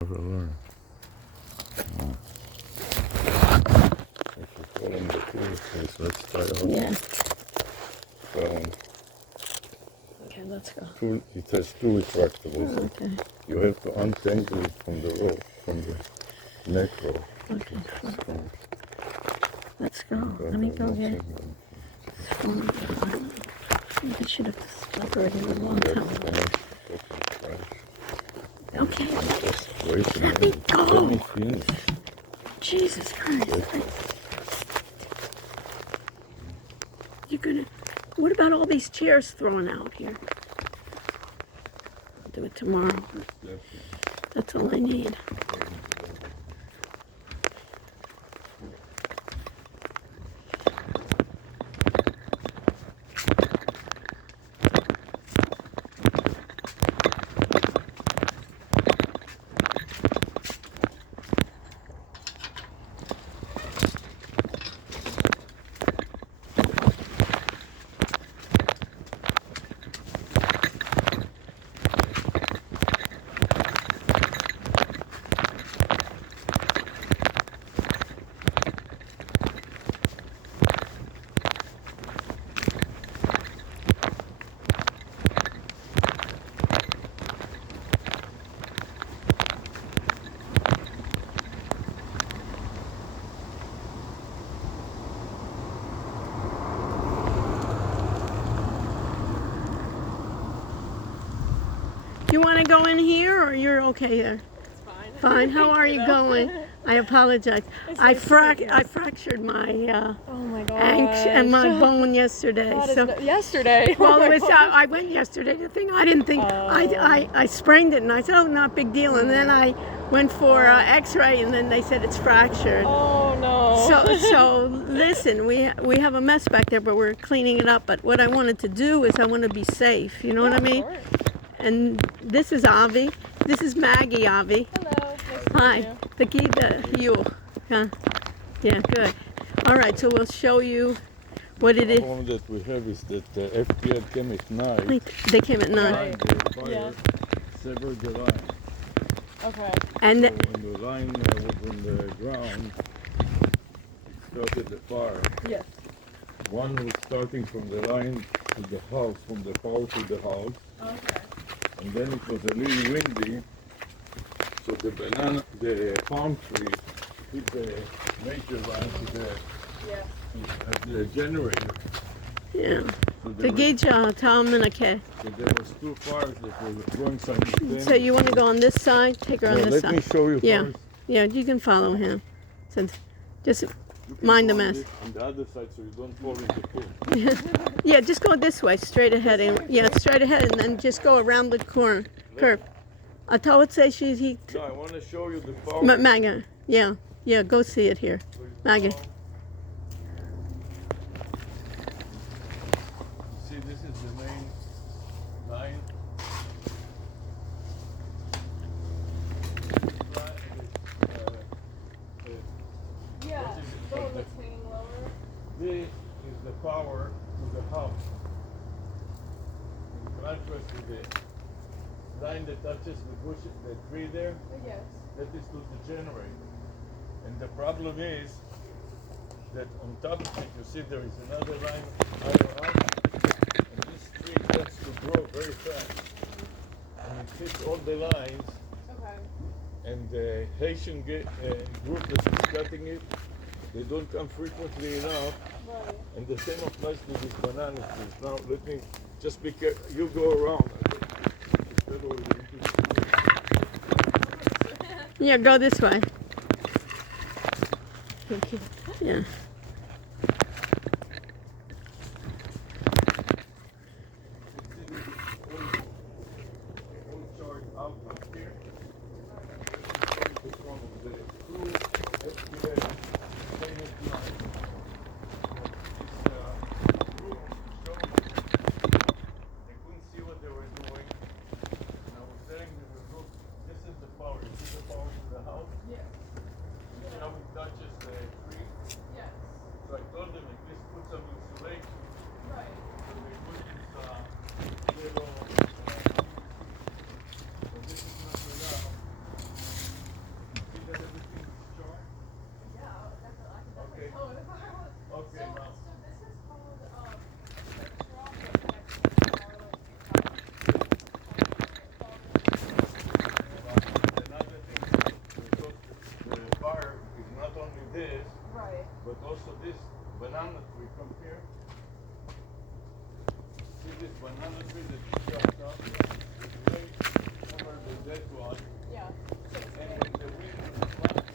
Never learn. Oh. If you fall in the case, let's try out. Yeah. Um, Okay, let's go. It has two retractables. Oh, okay. You have to untangle it from the rope, from the neck rope. Okay, sure. Strong. Let's go. Let me go get it. I should have separated a long time ago. Okay. Just wait a Let me minute. go. Let me finish. Jesus Christ. You're gonna... What about all these chairs thrown out here? I'll do it tomorrow. That's all I need. You want to go in here, or you're okay here? It's fine. Fine. How are you going? I apologize. I fractured my Oh my god. and my bone yesterday. Yesterday. Well, it was, I went yesterday to think. I didn't think. I sprained it, and I said, "Oh, not big deal." And then I went for X-ray, and then they said it's fractured. Oh no. So listen, we have a mess back there, but we're cleaning it up. But what I wanted to do is I want to be safe. You know what I mean? Of course. And this is Avi. This is Maggie, Avi. Hello. Hi. Vicky, you. Huh? Yeah, good. All right, so we'll show you what it The is. problem that we have is that the FPL came at night. They came at 9. Right. The fire Yeah. severed the line. Okay. And So when the line was on the ground, it started the fire. Yes. One was starting from the line to the house, from the pole to the house. Okay. And then it was a little windy, so the palm tree hit the major line to the generator. yeah. So there, תגיד שהטעם so there was two fires that were going simultaneously. So you want to go on this side? Take her on No, this let me side. show you Yeah. first. Yeah, you can follow him. So just You can mind the go on mess. On the other side, so you don't fall in the pool. Yeah, just go this way, straight ahead. And, yeah, straight ahead, and then just go around the corner, curve. I would say he. No, I want to show you the power. Maggie. Yeah, go see it here. Maggie. See, this is the main line. Yeah. What is it? The one that's hanging lower. This is the power to the house. In contrast to the line that touches the bush, the tree there, Yes. that is to the generator. And the problem is that on top of it, you see there is another line higher up, and this tree tends to grow very fast. And it hits all the lines, Okay. and the Haitian group that is cutting it, they don't come frequently enough. Right. And the same applies to these banana trees. Now let me just be careful. You go around. Yeah, go this way. Thank you. Yeah. Touches the tree. Yes. So I told them at least put some insulation. Right. So they put this little, so this is not enough. also this banana tree come here. See this banana tree that is chopped up? It's way over that one. Yeah. And when the wind was blowing,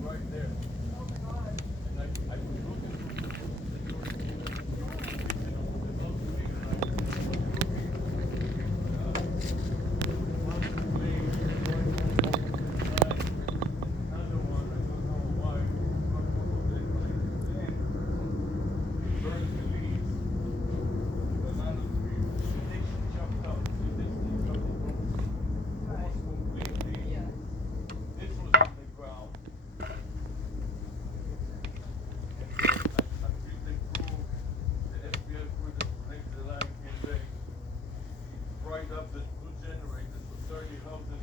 right there. Oh my god. And I was looking for the books that you were given, the not reading, and I was looking, one place, another one, I don't know why, but one of them, when it burned the leaves, the banana tree, they chopped up, see this, they chopped it almost completely. Yeah. This was on the ground. Until they proved, the FBI proved that to make the line came back, it fried up the two generators, so 30 houses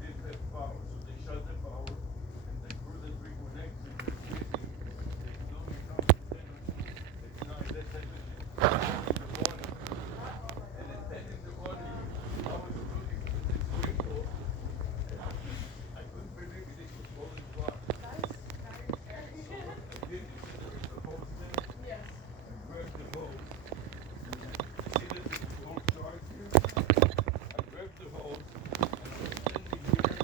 didn't have power. So they shut the power, and the crew that reconnected the city, they don't become at night, they said that in the morning. And at 10 in the morning, I was looking at this window, and I couldn't believe it, it was falling apart. That's very scary. So I did it, there was a hose there. Yes. I grabbed the hose. See that it's the whole chart here? I grabbed the hose. I was standing here.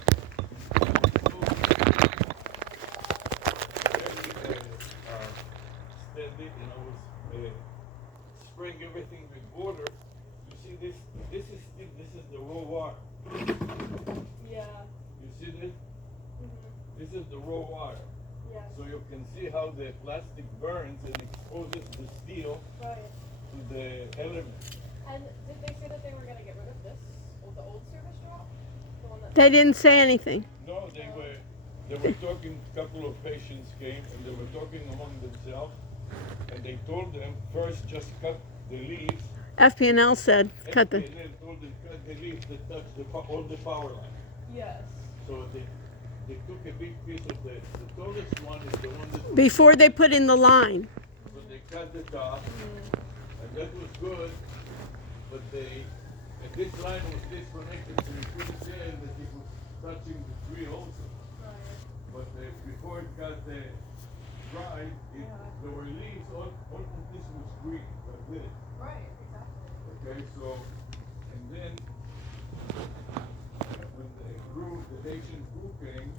Standing and I was spraying everything with water. You see this? This is the raw water. Yeah. You see this? Mm-hmm. This is the raw water. Yes. So you can see how the plastic burns and exposes the steel Right. to the element. And did they say that they were gonna get rid of this? Or the old service drop? The one that They didn't say anything. No, they were talking, a couple of patients came and they were talking among themselves and they told them first just cut the leaves. FPNL said cut the. And then told them cut the leaves that touch all the power line. Yes. So they took a big piece of the tallest one is the one that Before they put in the line. so they cut the top and that was good, but and this line was disconnected so you couldn't tell that it was touching the tree also. Right. But before it got dry, there were leaves, all of this was green, like this. Right, exactly. Okay, so, and then when the Haitian crew came,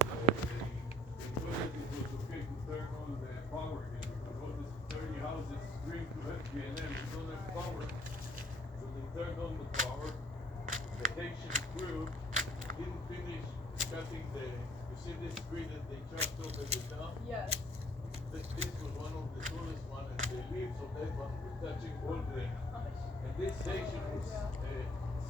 they told us it was okay to turn on the power again because all these 30 houses screamed to FPNM, we don't have power. So they turned on the power. The Haitian crew didn't finish cutting you see this tree that they chopped off at the top? Yes. This was one of the tallest one, and the leaves of that one were touching all and this station was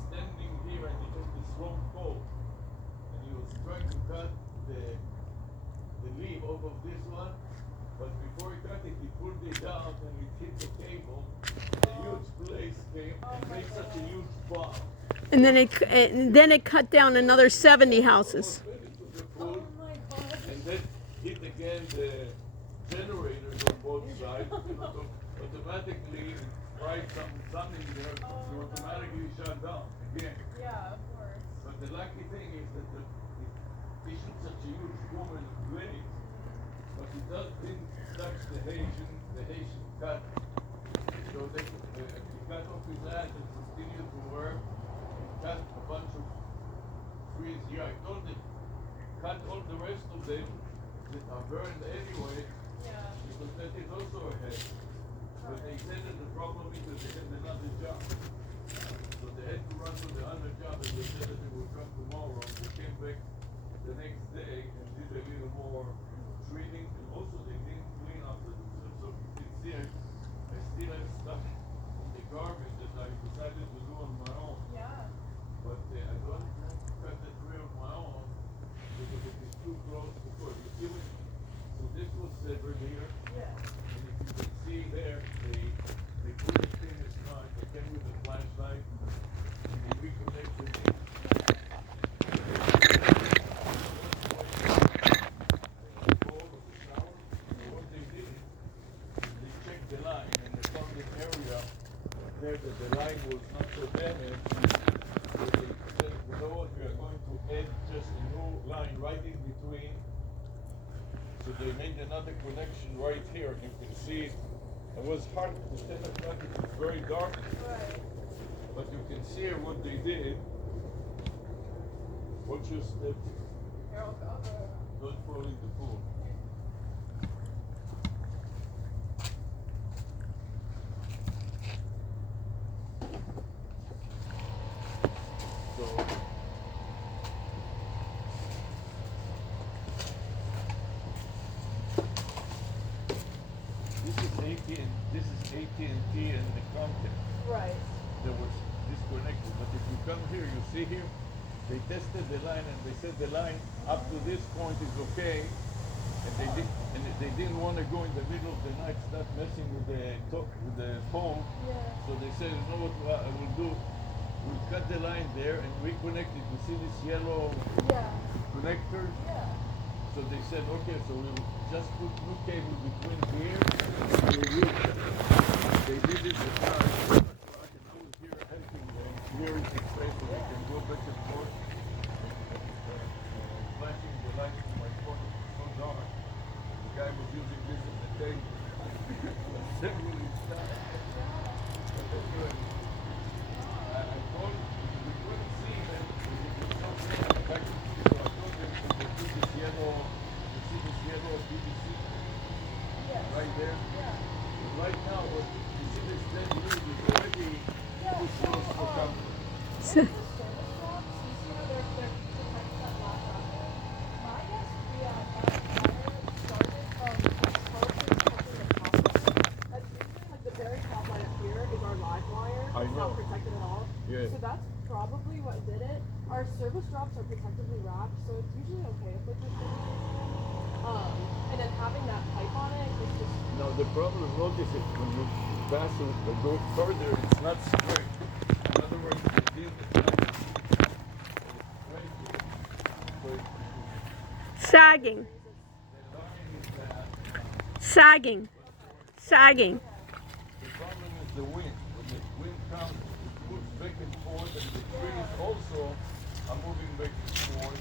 standing here and it was this long pole. And he was trying to cut the leaf off of this one, but before he cut it, he pulled it out and it hit the cable. A huge blaze came and made such a huge bomb. And then it cut down another 70 houses. Oh my god. And then hit again the generators on both sides. So automatically fried something there. So automatically shut down again. Yeah, of course. But the lucky thing is that it issued such a huge boom and blaze, but it didn't touch the Haitian cut. So he cut off his ass and continued to work. Cut a bunch of trees here. I told him, cut all the rest of them that are burned anyway, Yeah. because that is also a head. But they said that the problem is that they had another job. So they had to run to the other job and they said that they would come tomorrow. They came back the next day and did a little more treating and also they didn't clean up the themselves. So you can see I still have stuff in the garbage that I decided to do on my own. Yeah. But I don't have to cut the tree on my own So they said, you know what, we are going to add just a new line right in between. So they made another connection right here. You can see it was hard to stand at night, it was very dark. Right. But you can see here what they did. Watch your step. Here, I'll go. Don't fall in the pool. So this is AT&T and the Comcast. Right. That was disconnected. But if you come here, you see here, they tested the line and they said the line up to this point is okay, and they didn't want to go in the middle of the night start messing with the pole. Yeah. So they said, you know what I will do? We'll cut the line there and reconnect it. You see this yellow Yeah. connectors? Yeah. So they said, okay, so we'll just put new cable between here and the roof. They did it the car. And I was here helping them. Here is the space so they can go back and forth. Flashing the light to my phone, it was so dark. The guy was using this as a table. Assembling stuff. But anyway, I told we couldn't see them. We could not see them back. So I told them to put this yellow, you see this yellow PVC Yes. right there? Yeah. But right now, what you see this dead wood is already too close for comfort. With the service drops, you see how they're protecting that black bracket? My guess would be that fire started from exposing something the top of it. That's usually like the very top line up here is our live wire. I It's know. not protected at all. Yeah. So that's probably what did it. Our service drops are protectively wrapped, so it's usually okay if they're protected. And then having that pipe on it is just Now the problem, notice it, when you pass it or go further, it's not straight. In other words, they did it not straight. So Sagging. the line is that. Sagging. Sagging. The problem is the wind. When the wind comes, it moves back and forth, and the trees also are moving back and forth.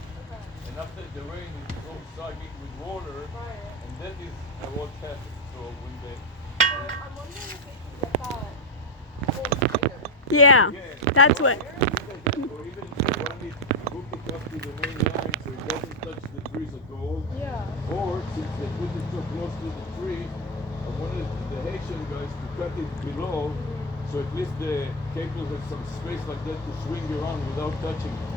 And after the rain, it's so sagging with water, and that is what happens. So when they, I'm wondering if they can get that whole straighter. Yeah. That's what. or even run it, hook it up to the main line so it doesn't touch the trees at all. Yeah. Or since they put it so close to the tree, I wanted the Haitian guys to cut it below, so at least the cable has some space like that to swing around without touching it.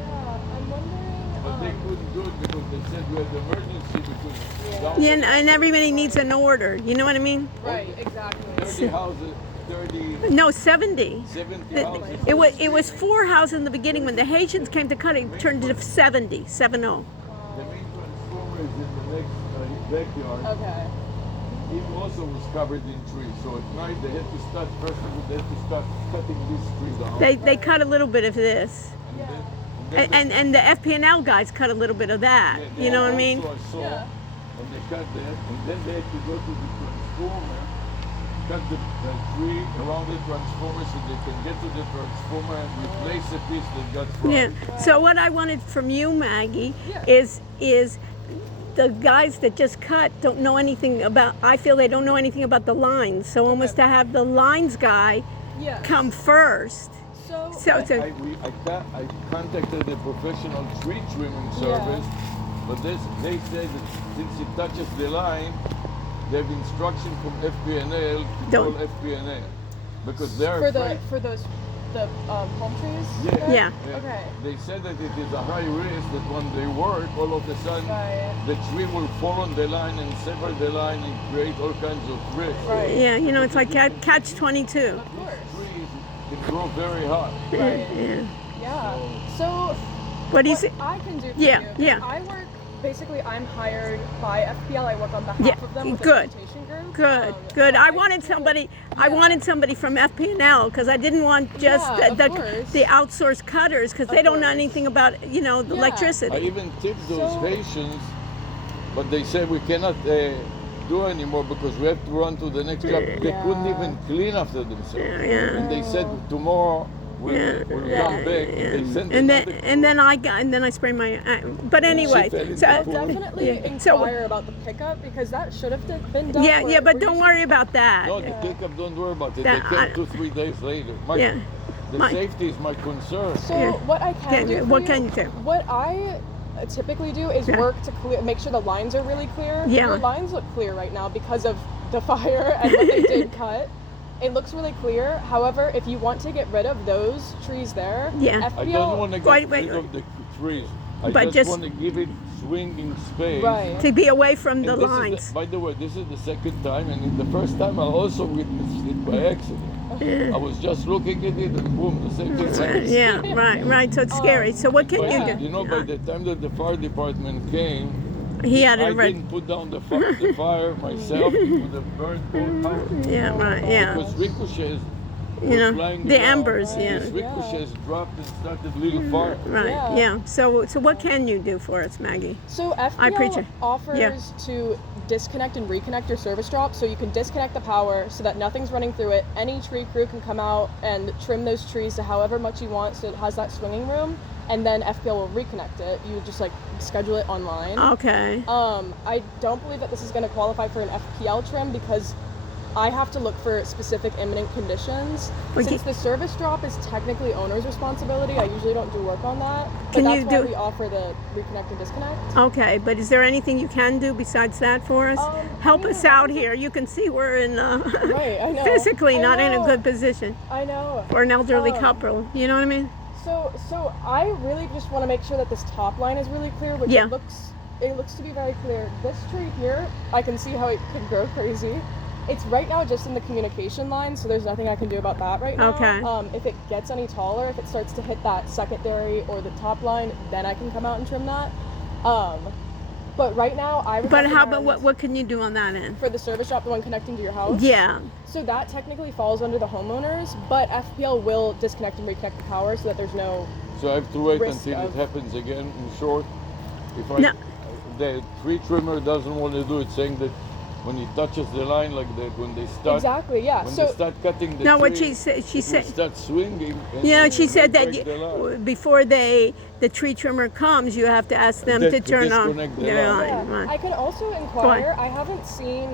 Yeah, I'm wondering. But they couldn't do it because they said we had emergency because down Yeah, and everybody needs an order. You know what I mean? Right, exactly. 30 houses, 30, No, 70. 70 houses. It was 4 houses in the beginning. When the Haitians came to cut it, it turned to 70. 70. The main transformer is in the next backyard. Okay. It also was covered in trees, so at night they had to start, first of all, they had to start cutting this tree down. They cut a little bit of this. Yeah. And the FP&L guys cut a little bit of that. You know what I mean? I saw, Yeah. and they cut that, and then they had to go to the transformer, cut the tree around the transformer so they can get to the transformer and replace a piece that got fried. Yeah. So what I wanted from you, Maggie, Yeah. is the guys that just cut don't know anything about. I feel they don't know anything about the lines. So almost to have the lines guy Yeah. come first. So I contacted the professional tree trimming service, but they say that since it touches the line, they have instruction from FPNL to Don't. call FPNL because they're for afraid. the palm trees. Yeah. Yeah. Okay. They said that it is a high risk that when they work, all of a sudden Right. the tree will fall on the line and sever the line and create all kinds of risks. Right. yeah, you know, it's like catch 22. Of course. Trees can grow very high. Right. Yeah. Yeah. So What do you what say? I can do for Yeah, you, 'cause yeah. I work basically. I'm hired by FPL. I work on behalf Yeah, of them with good. a sanitation group. Good, So good. I do- wanted somebody. I Yeah. wanted somebody from FP&L because I didn't want just Yeah, of course. the outsourced cutters because they Of don't know course. anything about the Yeah. I electricity. even tipped those So- Haitians, but they said we cannot do anymore because we have to run to the next job. They couldn't Yeah. even clean after themselves. Yeah. And they said tomorrow we got back, they sent And another then I sprained my. But anyway, fell into so I'll pool. definitely Yeah. So- inquire about the pickup because that should have been done. yeah, but We're don't usually- worry about that. No, the pickup, don't worry about it. That- They came I- 2-3 days later. Yeah. The My- safety is my concern. So Yeah. what I can do for What you, can you do? What I typically do is Yeah. work to make sure the lines are really clear. Yeah. Your lines look clear right now because of the fire and what they did cut. It looks really clear. However, if you want to get rid of those trees there, Yeah. I FPL, don't want to get Wait, rid of the trees. I But just just- want to give it swinging space. Right. To be away from And the this is lines. by the way, this is the second time, and in the first time I also witnessed it by accident. I was just looking at it, and boom, the same thing happened. Yeah, right. So it's scary. So what can But, you yeah. do? you know, by the time that the fire department came, He had I it ready. didn't put down the fire myself. It would have burned both houses. Yeah, right. Yeah. Because ricochets You were know, flying the around. embers. Yeah. These ricochets dropped and started little fire. Right. Yeah. Yeah. So what can you do for us, Maggie? So I appreciate- FPL offers yeah. to disconnect and reconnect your service drop, so you can disconnect the power so that nothing's running through it. Any tree crew can come out and trim those trees to however much you want, so it has that swinging room, and then FPL will reconnect it. You just like schedule it online. Okay. I don't believe that this is going to qualify for an FPL trim because I have to look for specific imminent conditions. But Since you- the service drop is technically owner's responsibility, I usually don't do work on that. But Can that's you why do- we offer the reconnect and disconnect. Okay, but is there anything you can do besides that for us? Help yeah, us out here. You can see we're in Right, I know. physically I not in a know. good position I know. for an elderly Um, couple. You know what I mean? So I really just want to make sure that this top line is really clear, which Yeah. it looks to be very clear. This tree here, I can see how it could grow crazy. It's right now just in the communication line, so there's nothing I can do about that right now. Okay. If it gets any taller, if it starts to hit that secondary or the top line, then I can come out and trim that. But right now, I would But how? But recommend what can you do on that end? for the service drop, the one connecting to your house? Yeah. So that technically falls under the homeowners, but FPL will disconnect and reconnect the power so that there's no. So I have to wait Risk until it of- happens again. In short, if No. the tree trimmer doesn't want to do it, saying that when he touches the line like that, when they start, Exactly, yeah. when So they start cutting the No, tree, what she said. She it will said. start swinging. And You know, then she they said that break the line. before the tree trimmer comes, you have to ask them To to turn on disconnect the their line. yeah, line. I Right. could also inquire. I haven't seen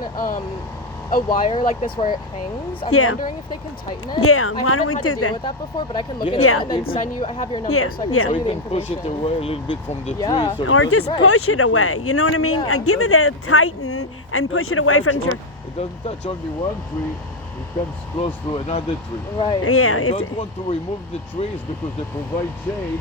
a wire like this where it hangs. I'm Yeah. wondering if they can tighten it. Yeah, I why haven't don't we had do to deal that? with that before, but I can look Yeah, into Yeah. that and then even- send you. I have your number, Yeah, so I can yeah. send We you the can push it information. away a little bit from the Yeah. tree. So it Or just doesn't Right. push it away. You know what I mean? Yeah. Give it a tighten and push it away from the tree. It doesn't touch only one tree, it comes close to another tree. Right. Yeah. I It's, don't want to remove the trees because they provide shade,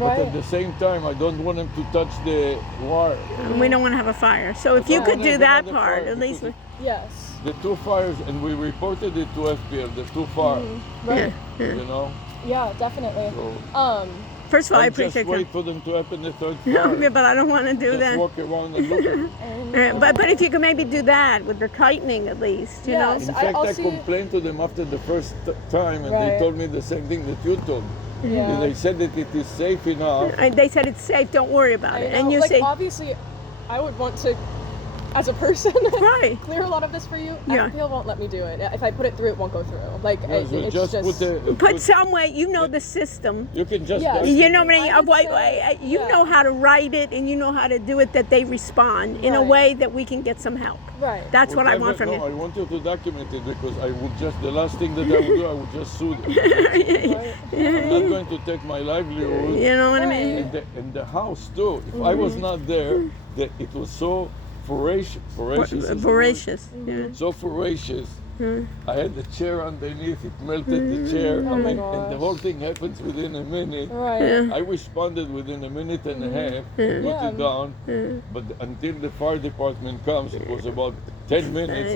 but Right. at the same time, I don't want them to touch the wire. we don't want to have a fire. So if you don't could wanna do have that another part, fire at least. because Yes. The two fires, and we reported it to FPL, the two fires, Right. you know? Yeah, definitely. So First of all, I just appreciate wait that. for them to happen the third No, fire. but I don't want to do Just that. walk around and look at it. But if you could maybe do that with the tightening at least, you Yes. In know. fact, I'll I see- complained to them after the first time, and they Right. told me the same thing that you told me. Yeah. They said that it is safe enough. They said it's safe. Don't worry about I it. know, And you like say, obviously, I would want to, as a person, right. clear a lot of this for you. Yeah. FPL won't let me do it. If I put it through, it won't go through. Like So it's just just. put the Put some way. You know the system. You can just Yes. You know what I I mean? would Wait, say- you yeah. know how to write it, and you know how to do it that they respond in a Right. way that we can get some help. Right. That's what I want from no, you. I want you to document it because I would just, the last thing that I would do, I would just sue them. Right. I'm not going to take my livelihood. You know what I mean? And the house too. If I was not there, it was so voracious. Voracious. is the word. Voracious. Yeah. So voracious. I had the chair underneath. It melted the chair. I my mean, and gosh. the whole thing happens within a minute. Right. I responded within a minute and a half, put Yeah. it down, but until the fire department comes, it was about 10 minutes.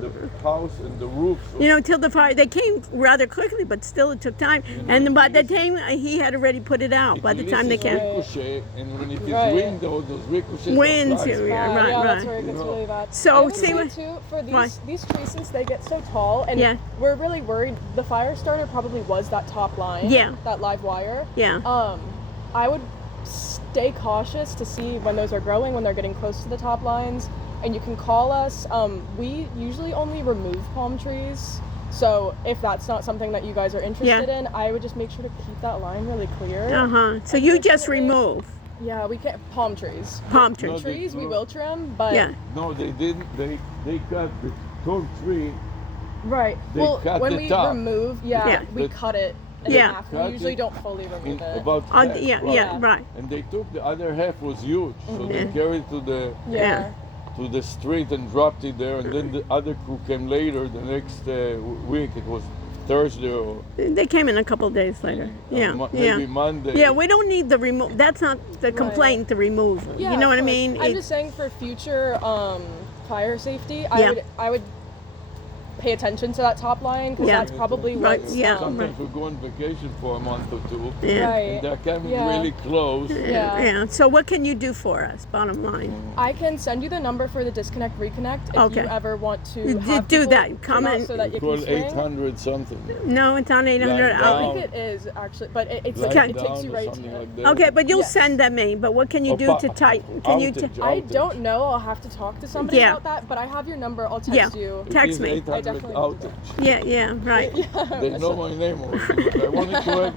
The house and the roof. You know, till the fire, they came rather quickly, but still it took time. And by the time he had already put it out, by the time they came. Ricochet, and when it is Right. wind, those ricochets. Winds, are yeah, flies. right, yeah, right. that's where it gets really bad. So, I would see say what- too, for Right. these trees, since they get so tall, and Yeah. we're really worried. The fire starter probably was that top line. Yeah. That live wire. Yeah. I would stay cautious to see when those are growing, when they're getting close to the top lines, and you can call us. We usually only remove palm trees So if that's not something that you guys are interested in, I would just make sure to keep that line really clear. So you just Unfortunately, remove Yeah, we can't. Palm trees. palm trees. Trees we will trim, but Yeah. No, they didn't. They cut the tall tree. right. They Well, cut when the we top. remove, Yeah. we The- cut it in Yeah. half. Cut We usually it don't fully In remove it. about half, right. Right. And they took the other half was huge, so they Mhm. carried to the Yeah. to the street and dropped it there. And then the other crew came later. The next week, it was Thursday or They came in a couple days later. Yeah. maybe Monday. Yeah, we don't need the remove. That's not the complaint. The removal. Yeah, you know of what I course. mean? I'm just saying for future fire safety, Yeah. I would pay attention to that top line because Yeah. that's probably Right, what's yeah. Sometimes we go on vacation for a month or two, Yeah. right. and they're coming Yeah. really close. Yeah. Yeah. So what can you do for us? Bottom line. I can send you the number for the disconnect reconnect if Okay. you ever want to Do- have do people that. turn Come off in- so that you Call can swing. 800 something. No, it's on 800. Line I down. think it is actually, but it Line takes down you or right to something it. like that. Okay, but you'll Yes. send them me. But what can you Or do to tighten? Can you? outage, I outage. don't know. I'll have to talk to somebody Yeah. about that, but I have your number. I'll text Yeah. you. It Text is me. 800 definitely will do outage. Yeah. Right. They know my name already. But I wanted to have,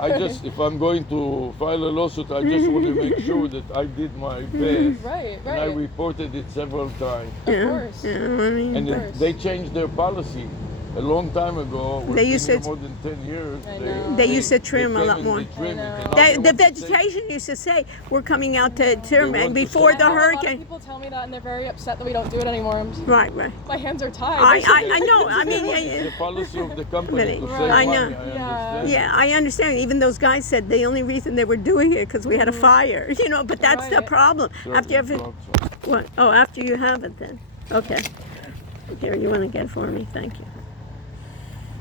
I just, if I'm going to file a lawsuit, I just want to make sure that I did my best. Right, And I right. reported it several times. Of course. Yeah, I mean, And course. they changed their policy a long time ago. They used been to- more than 10 years. I know. They used to trim a came lot and more. they trimmed it, I and know. now they The want to take- vegetation used to say we're coming out to trim, want and to before say- the I have a lot of hurricane. people tell me that, and they're very upset that we don't do it anymore. I'm just, Right. my hands are tied. I know. I mean, It's the policy of the company Really? to Right. save I money. know. I understand. yeah, I understand. Even those guys said the only reason they were doing it because we had a fire. You know, but that's the Right. problem. So After you we have it, dropped some. what? Oh, after you have it, then. Okay. Here, you want to get it for me? Thank you.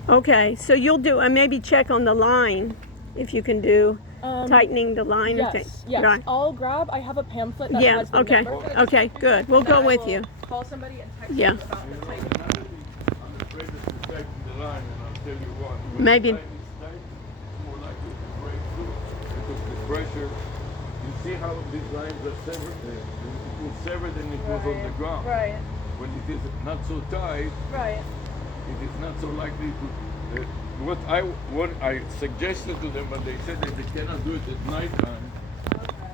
Okay, so you'll do, and maybe check on the line if you can do tightening the line. or Yes, thing. yes. Right. I'll grab. I have a pamphlet that Yeah. has the Okay. number. Okay. Good. We'll And then go I with will you. Call somebody and text Yeah. you about the tightening. I'm afraid of protecting the line, and I'll tell you why. When Maybe- the line is tight, it's more likely to break through because the pressure. You see how these lines are severed? It was severed and it was on the ground. Right. When it is not so tight, Right. it is not so likely to. What I suggested to them, but they said that they cannot do it at night time.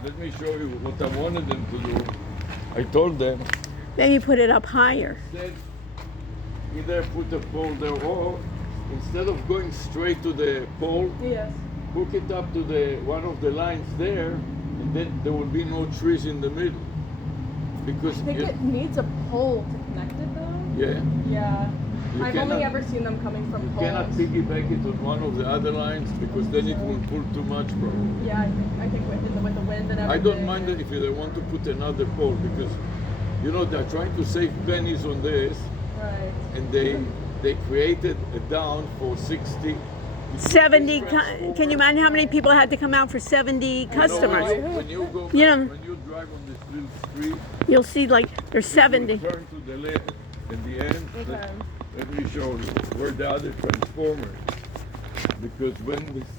Let me show you what I wanted them to do. I told them, Maybe put it up higher. instead, either put a pole there or instead of going straight to the pole, Yes. hook it up to the one of the lines there, and then there will be no trees in the middle. Because I think it needs a pole to connect it though. yeah, Yeah. You I've only cannot- ever seen them coming from you poles. cannot piggyback it on one of the other lines because then it will pull too much probably. Yeah, I think with the wind and everything. I don't mind it if they want to put another pole because, you know, they're trying to save pennies on this, Right. and they created a down for 60. 70. Can you imagine how many people had to come out for 70 customers? When you go, Yeah. when you drive on this little street, You'll see like there's 70. you turn to the left at the end. Okay. Let me show you where the other transformer. Because when this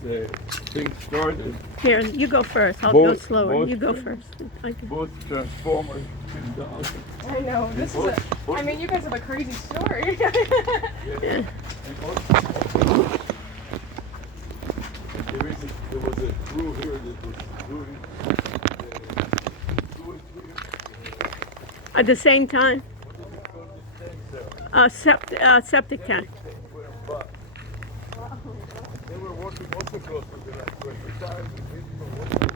thing started, Here, you go first. I'll go Both- slower. both- You go first. I can- both transformers came down. I know. This is a. I mean, you guys have a crazy story. Yeah. There was a crew here that was doing At the same time, septic tank. They were working also close to the last 25 people were working.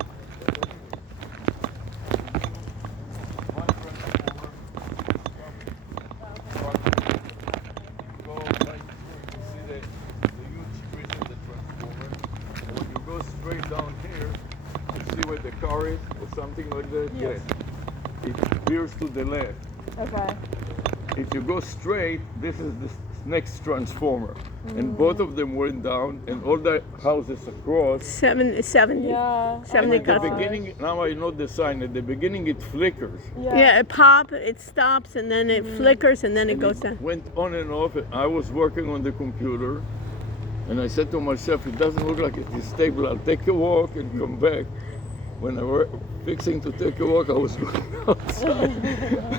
One transformer, go right through, you see the huge trees in the transformer. And when you go straight down here, you see where the car is or something like that? Yes. It veers to the left. Okay. If you go straight, this is the next transformer. And both of them went down, and all the houses across. 70. Yeah. 70 At the customers. beginning, now I know the sign. At the beginning, it flickers. Yeah, it pop, it stops, and then it flickers, and then it And goes it down. went on and off. And I was working on the computer, and I said to myself, it doesn't look like it is stable. I'll take a walk and come back. When I were fixing to take a walk, I was going outside.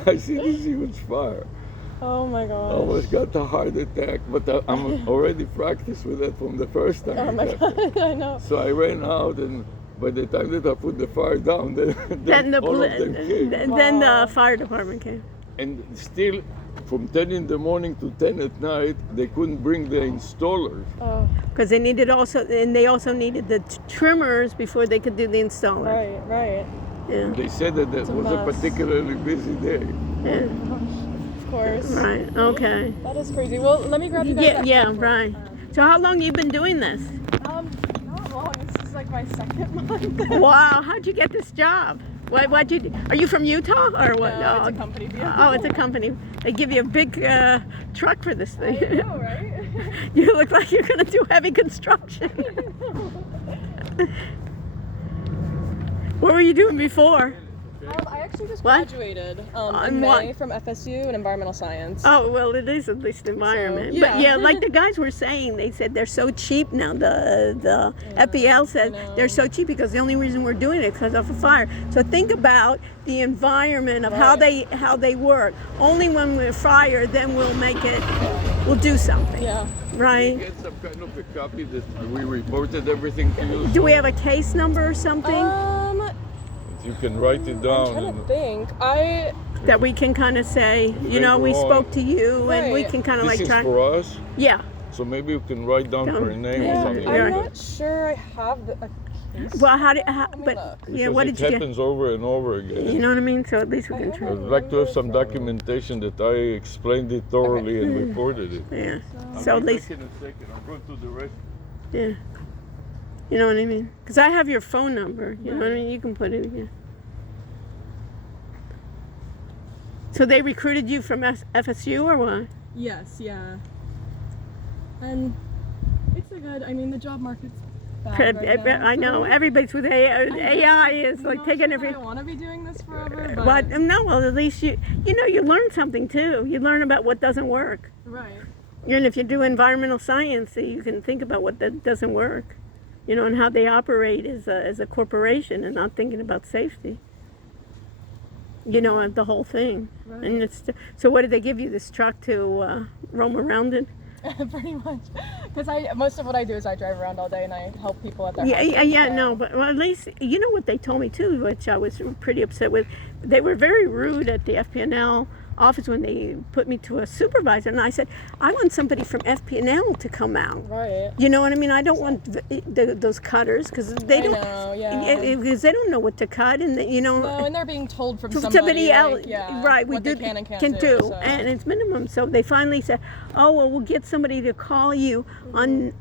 I see this huge fire. Oh my I gosh. almost got a heart attack, but I'm already practiced with that from the first time. Oh my it happened. god, I know. So I ran out, and by the time that I put the fire down, then all of them came. then the fire department came. And still, from 10 in the morning to 10 at night, they couldn't bring the installers. Oh, Because they needed they also needed the trimmers before they could do the installer. right, right. Yeah. They said that It's a was a mess. particularly busy day. Yeah. Of course. Right. Okay. That is crazy. Well, let me grab you guys Yeah. that Yeah. phone. Right. So how long you been doing this? Not long. This is like my second month. Wow. How'd you get this job? Why'd you? Are you from Utah or what? No, it's a company deal. Oh, it's a company. They give you a big truck for this I thing. know, right? You look like you're gonna do heavy construction. What were you doing before? I actually just What? graduated On in what? May from FSU in environmental science. Oh, well, it is at least environment. So, But yeah. yeah, like the guys were saying, they said they're so cheap now. The FPL said I know. they're so cheap because the only reason we're doing it is because of a fire. So think about the environment of how they work. Only when we're fired, then we'll do something, Yeah. right? Get some kind of a copy that we reported everything to you. Do we have a case number or something You can write it I'm down. trying And to think. that we can kind of say, we Later on. spoke to you, and we Right. can kind of this like is try. for us, Yeah. so maybe you can write down Down. her name Yeah, or something. yeah. I'm like not that. sure I have a case. Well, me but look. yeah, Because what it did you get? happens over and over again. You know what I mean? So at least we can try. I'd like to have some documentation that I explained it thoroughly and reported it. Yeah. I'll So be at least, back in a second. I'm going to the rest. yeah. You know what I mean? Because I have your phone number. You know what I mean? You can put it again. So they recruited you from FSU or what? Yes, yeah. And it's a good, I mean, the job market's bad right now, I know so everybody's with AI is I'm like not taking sure every. I want to be doing this forever, but What? No, well at least you learn something too. You learn about what doesn't work. right. And if you do environmental science, you can think about what doesn't work. You know, and how they operate as a corporation and not thinking about safety. You know, the whole thing. Right. And so what did they give you, this truck to roam around in? Pretty much, because most of what I do is I drive around all day and I help people at their Yeah, houses, yeah, so- no, but well, at least, you know what they told me too, which I was pretty upset with. They were very rude at the FPNL office when they put me to a supervisor, and I said, I want somebody from FPNL to come out. Right. You know what I mean? I don't want those cutters because they I don't. know, yeah. Because they don't know what to cut, and you know. No, and they're being told from Somebody somebody else, like, yeah, right? We what do they can and can't do, so. and it's minimum. So they finally said, "Oh well, we'll get somebody to call you on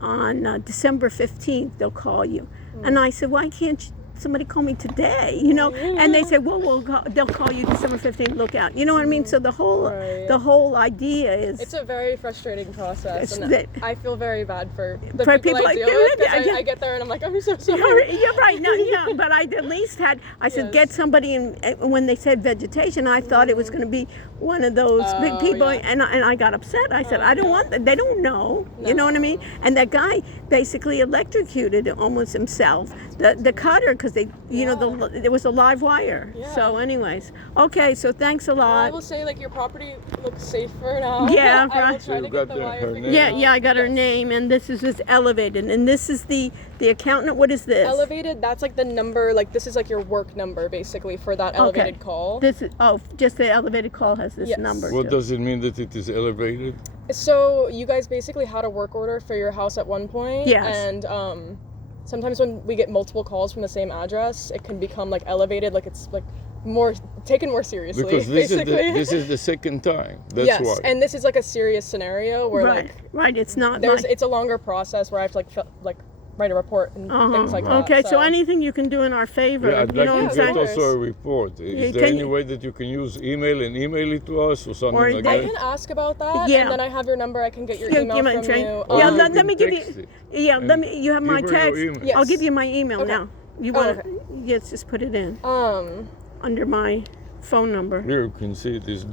December 15th. They'll call you." And I said, "Why can't somebody call me today?" You know? And they said, "Well, they'll call you December 15th. Look out." You know what I mean? So the whole idea is It's a very frustrating process, It's and that- I feel very bad for the For people people I like deal that, with. 'Cause yeah. I get there and I'm like, I'm so sorry. You're right. No, yeah, but I at least had. I said, Yes. get somebody in. When they said vegetation, I thought it was going to be one of those big Oh, people, yeah. and I got upset. I said, I don't want that. They don't know. You know what I mean? And that guy basically electrocuted almost himself. The cutter, because they, you know, there was a live wire. Yeah. So, anyways, okay. So thanks a I lot. will say, like, your property looks safer now. Yeah, I will right. try So to you get got the the- wire her figured name? Yeah, out. I got her Yes. name, and this is elevated, and this is the accountant. What is this? Elevated, that's like the number, like this is like your work number basically for that elevated call. This is just the elevated call has this Yes. number. What too. does it mean that it is elevated? So you guys basically had a work order for your house at one point. Yes. And sometimes when we get multiple calls from the same address, it can become like elevated, like it's like more taken more seriously. Because basically. this is the second time. That's yes, why. and this is like a serious scenario where Right, like right. It's not there's like. it's a longer process where I have to like write a report and things like that. Okay, so anything you can do in our favor, Yeah, I'd you know like what to I'm get saying? Yeah, also a report. Yeah, Is there can any you- way that you can use email and email it to us or something Or like I they- can that? ask about that, Yeah. and then I have your number. I can get your Yeah, email give it from to- you. Or Yeah, you let can me give text you. it. Yeah, let me. You have my Give her your text. email. Yes. I'll give you my email Okay. now. You Oh, want? okay. Yes, just put it in Um, under my phone number. Here you can see it is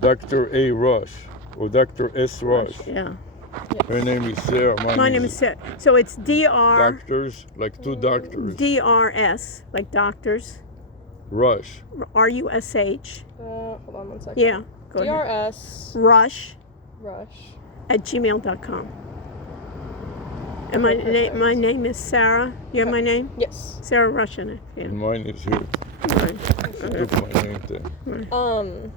Dr. A. Rush or Dr. S. Rush. Yeah, Her name is Sarah. my name is Sarah. So it's Doctors, like two doctors. DRS, like doctors. Rush. RUSH. hold on one second. Yeah, Go ahead. DRS Rush Rush. at gmail.com. And my name is Sarah. You have my name? Yes. Sarah Rush in it. Yeah. And mine is here. Right. She took my name there.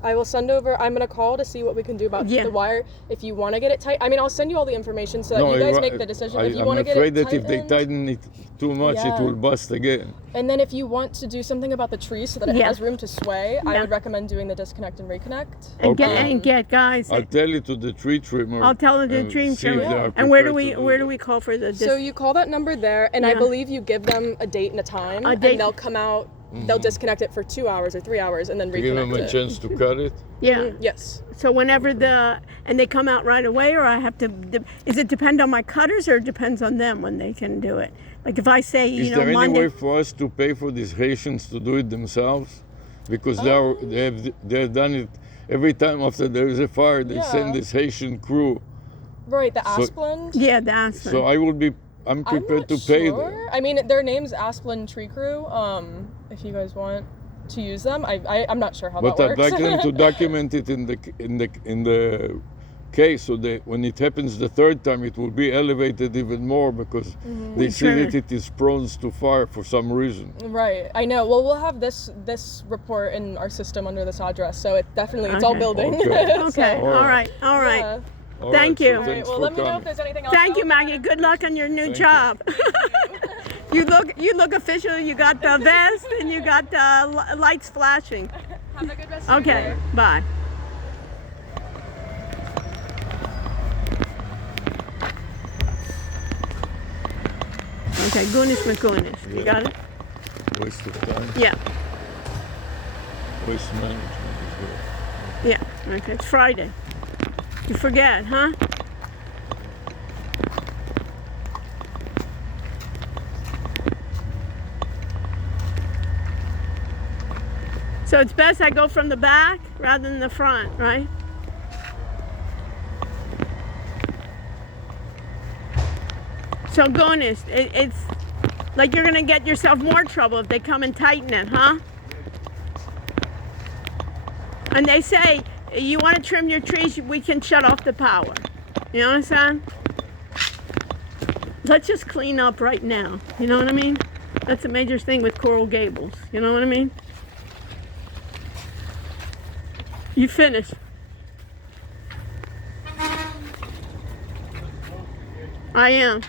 I will send over. I'm gonna call to see what we can do about Yeah. the wire. If you want to get it tight, I mean, I'll send you all the information so that you guys make the decision. If you I'm want to get it afraid that if they tightened, tighten it too much, Yeah. it will bust again. and then if you want to do something about the tree so that it Yeah. has room to sway, I Yeah. would recommend doing the disconnect and reconnect. And Okay. get guys. I'll tell it to the tree trimmer. I'll tell the and dream see if they trimmer. are And where do prepared to we that. call for the So you call that number there, and I Yeah. believe you give them a date and a time, A date. and they'll come out. They'll disconnect it for 2 hours or 3 hours, and then To give them reconnect a it. chance to cut it? Yeah. Yes. So whenever and they come out right away, or I have to, is it depend on my cutters, or it depends on them when they can do it? Like if I say, Is there any way for us to pay for these Haitians to do it themselves? Because they've done it every time after there is a fire. They send Yeah. this Haitian crew. Right, the So- Asplund. Yeah, that's So I'm I'm prepared not to pay sure. them. I mean, their name's Asplund Tree Crew. If you guys want to use them, I'm not sure how But that I'd works. like them to document it in the case, so that when it happens the third time, it will be elevated even more because they see that it is prone to fire for some reason. Right, I know. Well, we'll have this report in our system under this address, so it definitely it's all Okay. building. Okay. Okay. So- all right. Yeah. All Thank right, you. So All All right, thanks well, for let me know if coming. there's anything else. Thank you, else. Maggie. Good luck on your new Thank you. job. you look official. You got the vest and you got the lights flashing. Have a good rest of your Okay. day. Bye. Okay, Goonish McGoonish. You got it? Waste of time. Yeah. Waste management is good. Yeah. Okay. It's Friday. You forget, huh? So it's best I go from the back rather than the front, right? So Goonish, it's like you're gonna get yourself more trouble if they come and tighten it, huh? And they say, you want to trim your trees, we can shut off the power. You understand? Let's just clean up right now. You know what I mean? That's a major thing with Coral Gables. You know what I mean? You finished. I am.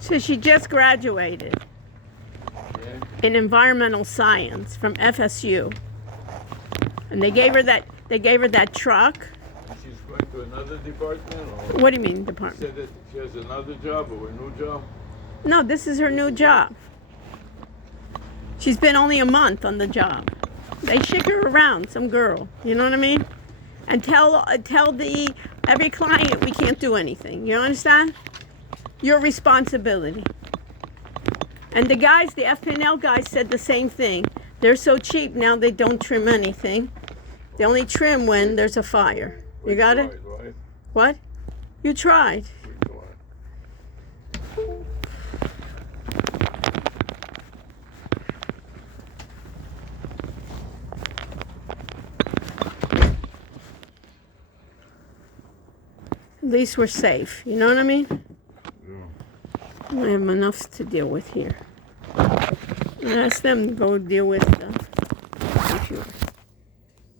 So she just graduated in environmental science from FSU, and they gave her that truck. And she's going to another department, or What do you mean she department? said that she has another job or a new job? No, this is her new job. She's been only a month on the job. They shake her around, some girl. You know what I mean? And tell every client we can't do anything. You understand? Your responsibility. And the guys, the FPNL guys said the same thing. They're so cheap now they don't trim anything. They only trim when there's a fire. You got it? Right, right? What? You tried. We tried. At least we're safe. You know what I mean? Yeah. I have enough to deal with here. Ask them to go deal with the computer.